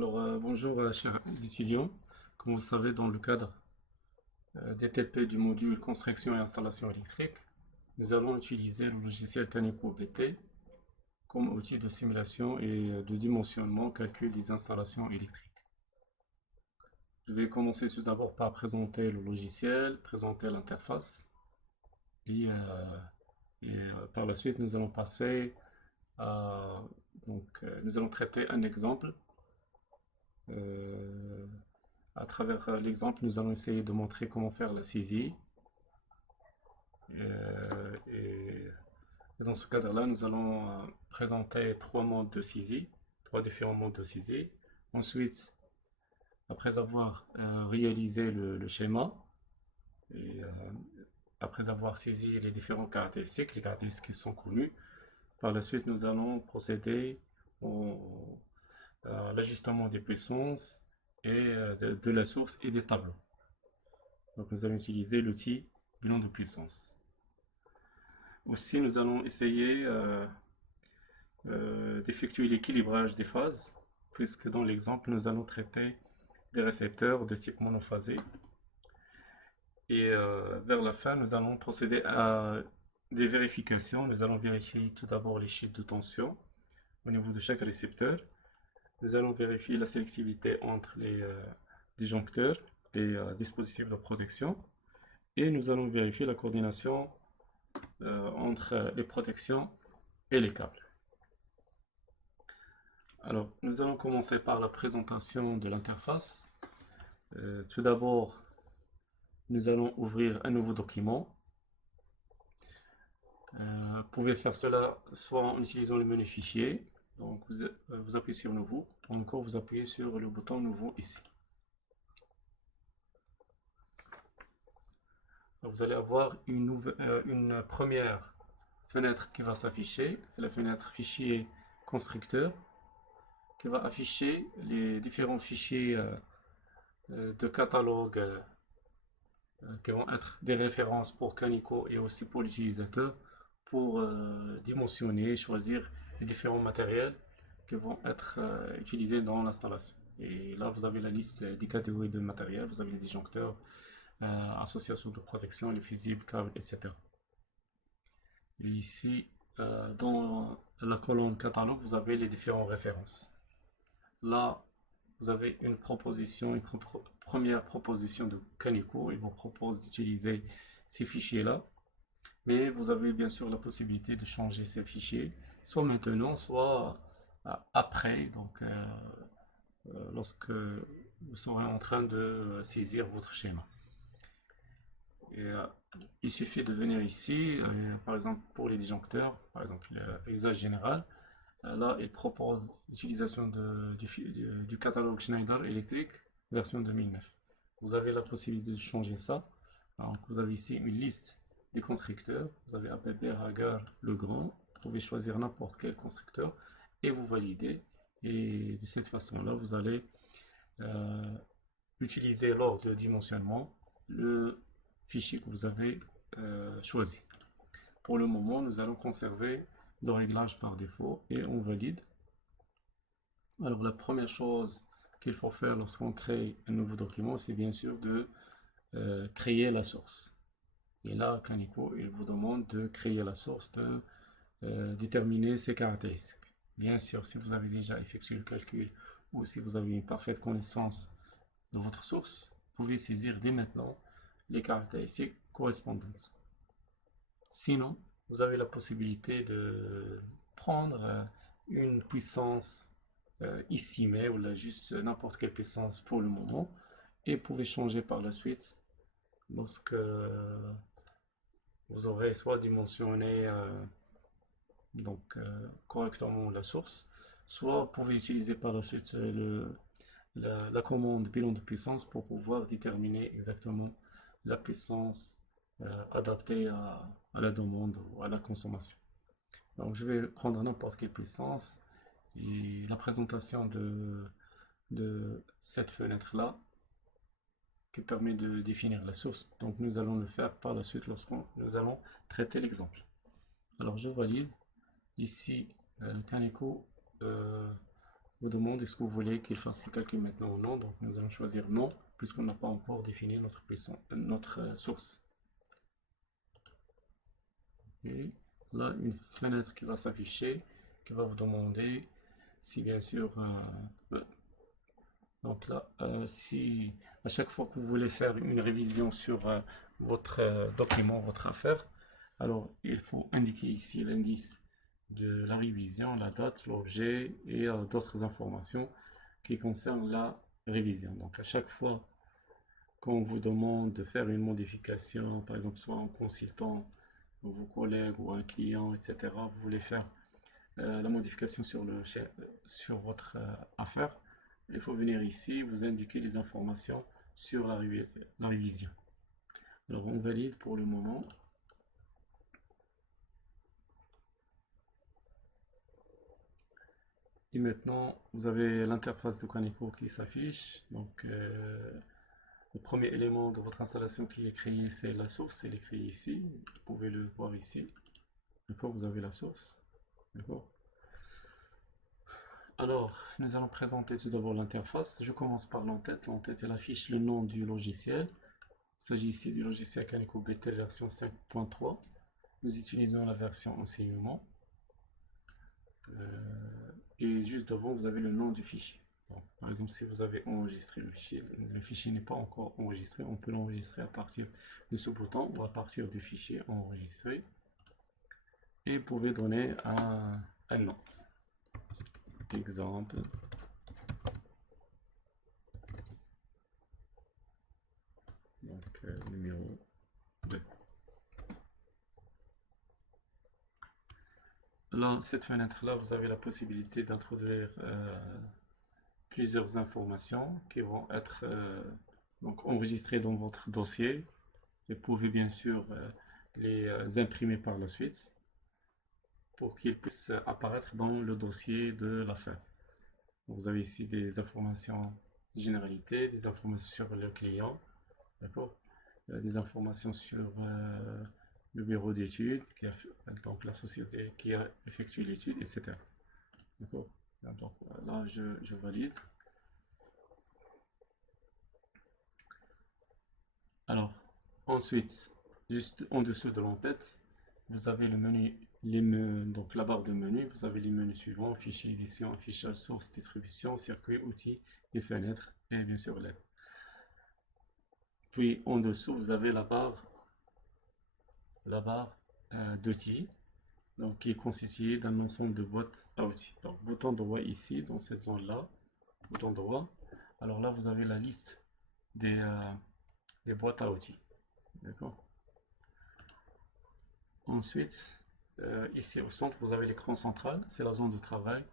Bonjour chers étudiants. Comme vous savez, dans le cadre des TP du module Construction et installation électrique, nous allons utiliser le logiciel Canico BT comme outil de simulation et de dimensionnement, calcul des installations électriques. Je vais commencer tout d'abord par présenter le logiciel, présenter l'interface et, par la suite nous allons passer à... nous allons traiter un exemple. À travers l'exemple, nous allons essayer de montrer comment faire la saisie. Et dans ce cadre-là, nous allons présenter trois modes de saisie, trois différents modes de saisie. Ensuite, après avoir réalisé le schéma, et après avoir saisi les différentes caractéristiques, les caractéristiques qui sont connues, par la suite, nous allons procéder à l'ajustement des puissances et de la source et des tableaux. Donc nous allons utiliser l'outil bilan de puissance. Aussi, nous allons essayer d'effectuer l'équilibrage des phases, puisque dans l'exemple, nous allons traiter des récepteurs de type monophasé. Et vers la fin, nous allons procéder à des vérifications. Nous allons vérifier tout d'abord les chiffres de tension au niveau de chaque récepteur. Nous allons vérifier la sélectivité entre les disjoncteurs et dispositifs de protection. Et nous allons vérifier la coordination entre les protections et les câbles. Alors, nous allons commencer par la présentation de l'interface. Tout d'abord, nous allons ouvrir un nouveau document. Vous pouvez faire cela soit en utilisant le menu fichier. Donc, vous appuyez sur Nouveau. Encore, vous appuyez sur le bouton Nouveau ici. Donc, vous allez avoir une première fenêtre qui va s'afficher. C'est la fenêtre Fichier constructeur qui va afficher les différents fichiers de catalogue qui vont être des références pour Canico et aussi pour l'utilisateur pour dimensionner, choisir les différents matériels qui vont être utilisés dans l'installation. Et là, vous avez la liste des catégories de matériel. Vous avez les disjoncteurs, associations de protection, les fusibles, câbles, etc. Et ici, dans la colonne catalogue, vous avez les différentes références. Là, vous avez une première proposition de Canico. Il vous propose d'utiliser ces fichiers-là. Mais vous avez bien sûr la possibilité de changer ces fichiers, soit maintenant, soit après, donc lorsque vous serez en train de saisir votre schéma. Et, il suffit de venir ici, par exemple pour les disjoncteurs, par exemple l'usage général. Là, il propose l'utilisation du catalogue Schneider électrique version 2009. Vous avez la possibilité de changer ça. Donc, vous avez ici une liste des constructeurs. Vous avez ABB, Hager, Legrand. Vous pouvez choisir n'importe quel constructeur et vous validez. Et de cette façon-là, vous allez utiliser lors de dimensionnement le fichier que vous avez choisi. Pour le moment, nous allons conserver le réglage par défaut et on valide. Alors la première chose qu'il faut faire lorsqu'on crée un nouveau document, c'est bien sûr de créer la source. Et là, Canico, il vous demande de créer la source, de déterminer ses caractéristiques. Bien sûr, si vous avez déjà effectué le calcul ou si vous avez une parfaite connaissance de votre source, vous pouvez saisir dès maintenant les caractéristiques correspondantes. Sinon, vous avez la possibilité de prendre une puissance estimée ou là, juste n'importe quelle puissance pour le moment et vous pouvez changer par la suite lorsque vous aurez soit dimensionné correctement la source, soit vous pouvez utiliser par la suite la commande bilan de puissance pour pouvoir déterminer exactement la puissance adaptée à la demande ou à la consommation. Donc je vais prendre n'importe quelle puissance et la présentation de cette fenêtre là qui permet de définir la source. Donc nous allons le faire par la suite lorsque nous allons traiter l'exemple. Alors je valide. Ici, Canico vous demande est-ce que vous voulez qu'il fasse le calcul maintenant ou non. Donc nous allons choisir non, puisqu'on n'a pas encore défini notre source. Et là, une fenêtre qui va s'afficher, qui va vous demander si bien sûr, donc là, si à chaque fois que vous voulez faire une révision sur votre document, votre affaire, alors il faut indiquer ici l'indice de la révision, la date, l'objet et d'autres informations qui concernent la révision. Donc à chaque fois qu'on vous demande de faire une modification, par exemple soit en consultant vos collègues ou un client, etc., vous voulez faire la modification sur votre affaire, il faut venir ici, vous indiquer les informations sur la révision. Alors on valide pour le moment. Et maintenant, vous avez l'interface de Kaneko qui s'affiche. Donc, le premier élément de votre installation qui est créé, c'est la source. Elle est créée ici. Vous pouvez le voir ici. D'accord, vous avez la source. D'accord. Alors, nous allons présenter tout d'abord l'interface. Je commence par l'entête. L'entête, elle affiche le nom du logiciel. Il s'agit ici du logiciel Kaneko BT version 5.3. Nous utilisons la version enseignement. Et juste devant, vous avez le nom du fichier. Donc, par exemple, si vous avez enregistré le fichier n'est pas encore enregistré, on peut l'enregistrer à partir de ce bouton ou à partir du fichier enregistré. Et vous pouvez donner un nom. Exemple. Donc, numéro 2. Là, cette fenêtre-là, vous avez la possibilité d'introduire plusieurs informations qui vont être donc enregistrées dans votre dossier. Vous pouvez bien sûr les imprimer par la suite pour qu'ils puissent apparaître dans le dossier de l'affaire. Vous avez ici des informations généralités, des informations sur le client, d'accord, des informations sur le bureau d'études, donc la société qui a effectué l'étude, etc. D'accord. Donc là, je valide. Alors, ensuite, juste en dessous de l'entête, vous avez le menu, donc la barre de menu, vous avez les menus suivants, fichier édition, affichage, source, distribution, circuit, outils et fenêtres, et bien sûr l'aide. Puis en dessous, vous avez la barre d'outils, donc qui est constituée d'un ensemble de boîtes à outils. Donc bouton droit ici, dans cette zone-là, bouton droit. Alors là, vous avez la liste des boîtes à outils. D'accord. Ensuite, ici au centre, vous avez l'écran central, c'est la zone de travail.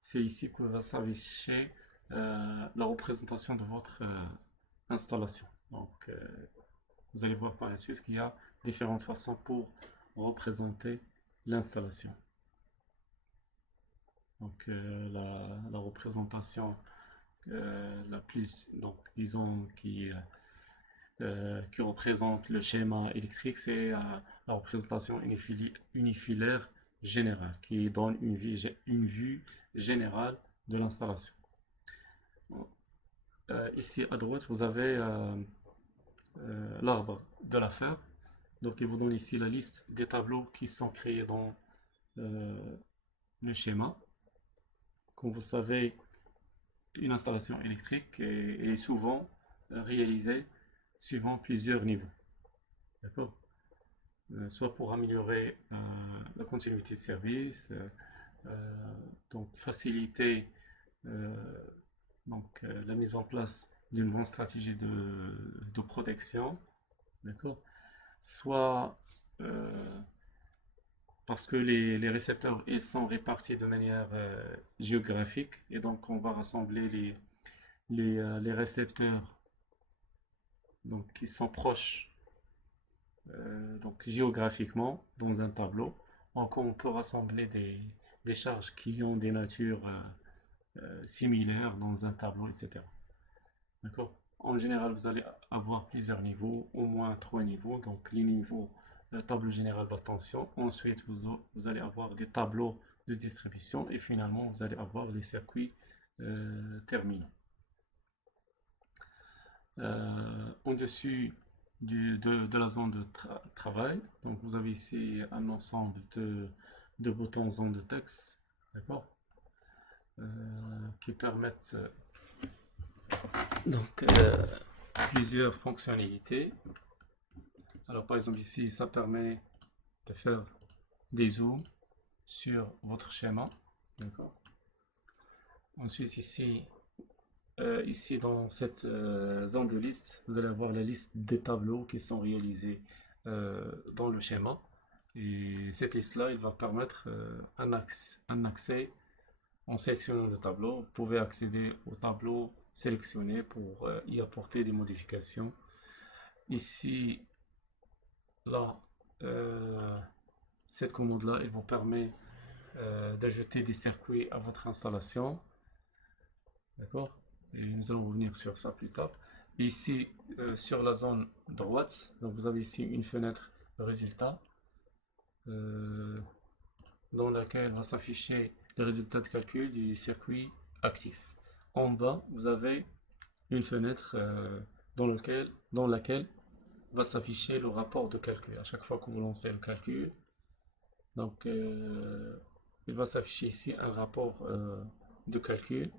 C'est ici que va s'afficher la représentation de votre installation. Donc, vous allez voir par la suite qu'il y a différentes façons pour représenter l'installation. Donc, la représentation la plus, donc disons, qui représente le schéma électrique, c'est la représentation unifilaire générale, qui donne une vue générale de l'installation. Ici à droite, vous avez l'arbre de l'affaire. Donc il vous donne ici la liste des tableaux qui sont créés dans le schéma. Comme vous savez, une installation électrique est souvent réalisée suivant plusieurs niveaux. D'accord. Soit pour améliorer la continuité de service, donc faciliter la mise en place d'une bonne stratégie de protection, d'accord, soit parce que les récepteurs ils sont répartis de manière géographique et donc on va rassembler les récepteurs donc, qui sont proches donc géographiquement dans un tableau. Donc on peut rassembler des charges qui ont des natures similaires dans un tableau, etc. D'accord. En général, vous allez avoir plusieurs niveaux, au moins 3 niveaux. Donc les niveaux, tableau général basse tension. Ensuite, vous allez avoir des tableaux de distribution et finalement, vous allez avoir les circuits terminaux. Au-dessus de la zone de travail, donc vous avez ici un ensemble de boutons zone de texte, d'accord, qui permettent donc plusieurs fonctionnalités. Alors par exemple ici, ça permet de faire des zooms sur votre schéma, d'accord. Ensuite ici, ici dans cette zone de liste, vous allez avoir la liste des tableaux qui sont réalisés dans le schéma. Et cette liste-là, il va permettre un accès en sélectionnant le tableau. Vous pouvez accéder au tableau sélectionné pour y apporter des modifications. Ici, là, cette commande-là, elle vous permet d'ajouter des circuits à votre installation. D'accord? Et nous allons revenir sur ça plus tard. Ici, sur la zone droite, donc vous avez ici une fenêtre résultat dans laquelle va s'afficher les résultats de calcul du circuit actif. En bas, vous avez une fenêtre dans laquelle va s'afficher le rapport de calcul. À chaque fois que vous lancez le calcul, donc il va s'afficher ici un rapport de calcul.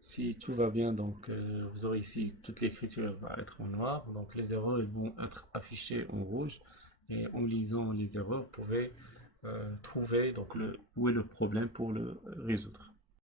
Si tout va bien, donc vous aurez ici toute l'écriture va être en noir, donc les erreurs elles vont être affichées en rouge, et en lisant les erreurs, vous pouvez trouver donc où est le problème pour le résoudre.